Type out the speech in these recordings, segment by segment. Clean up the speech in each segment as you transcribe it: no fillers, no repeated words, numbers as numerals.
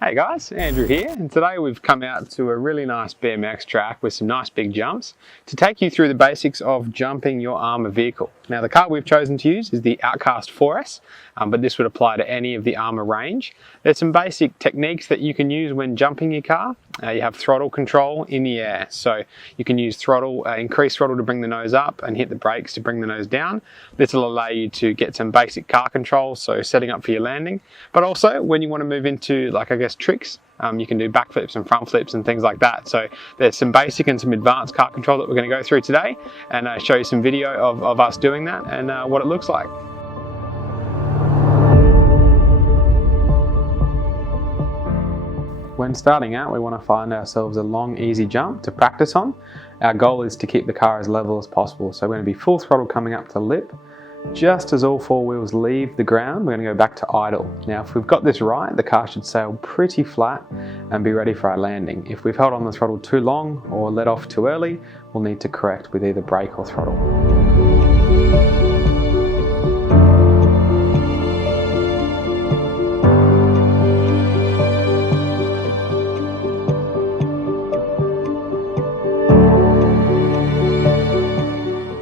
Hey guys, Andrew here, and today we've come out to a really nice BMX track with some nice big jumps to take you through the basics of jumping your Arrma vehicle. Now the car we've chosen to use is the Outcast 4S, but this would apply to any of the Arrma range. There's some basic techniques that you can use when jumping your car. You have throttle control in the air, so you can use throttle, increase throttle to bring the nose up and hit the brakes to bring the nose down. This will allow you to get some basic car control, so setting up for your landing, but also when you want to move into, like, I guess, tricks, you can do backflips and front flips and things like that. So there's some basic and some advanced car control that we're going to go through today, and show you some video of us doing that and what it looks like. When starting out, we want to find ourselves a long, easy jump to practice on. Our goal is to keep the car as level as possible. So we're going to be full throttle coming up to the lip. Just as all four wheels leave the ground, we're going to go back to idle. Now, if we've got this right, the car should sail pretty flat and be ready for our landing. If we've held on the throttle too long or let off too early, we'll need to correct with either brake or throttle.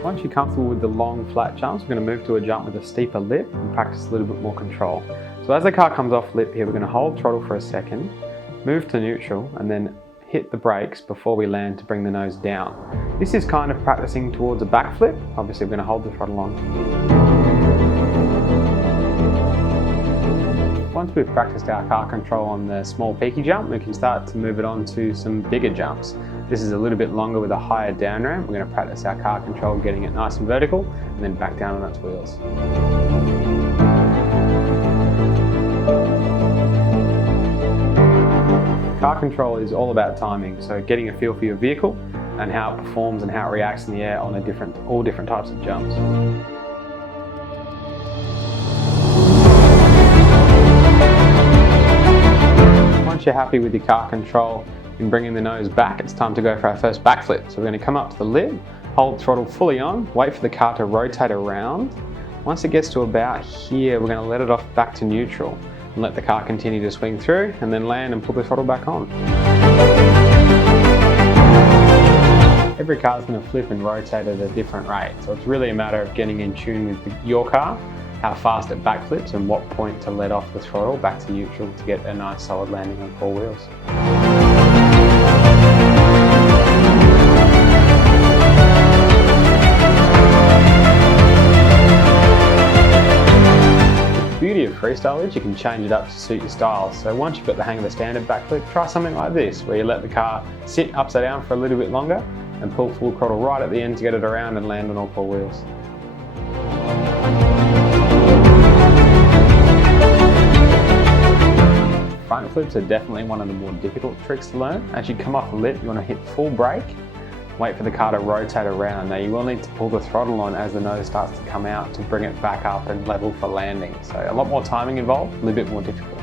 Once you're comfortable with the long flat jumps, we're going to move to a jump with a steeper lip and practice a little bit more control. So as the car comes off lip here, we're going to hold throttle for a second, move to neutral, and then hit the brakes before we land to bring the nose down. This is kind of practicing towards a backflip. Obviously we're going to hold the throttle on. Once we've practiced our car control on the small peaky jump, we can start to move it on to some bigger jumps. This is a little bit longer with a higher down ramp. We're going to practice our car control, getting it nice and vertical, and then back down on its wheels. Car control is all about timing, so getting a feel for your vehicle and how it performs and how it reacts in the air on all different types of jumps. Once you're happy with your car control in bringing the nose back, it's time to go for our first backflip. So we're going to come up to the lip, hold throttle fully on, wait for the car to rotate around. Once it gets to about here, we're going to let it off back to neutral and let the car continue to swing through, and then land and pull the throttle back on. Every car is going to flip and rotate at a different rate, so it's really a matter of getting in tune with your car, how fast it backflips and what point to let off the throttle back to neutral to get a nice solid landing on four wheels. The beauty of freestyle is you can change it up to suit your style. So once you've got the hang of a standard backflip, try something like this, where you let the car sit upside down for a little bit longer and pull full throttle right at the end to get it around and land on all four wheels. Front flips are definitely one of the more difficult tricks to learn. As you come off the lip, you want to hit full brake, wait for the car to rotate around. Now you will need to pull the throttle on as the nose starts to come out to bring it back up and level for landing. So a lot more timing involved, a little bit more difficult.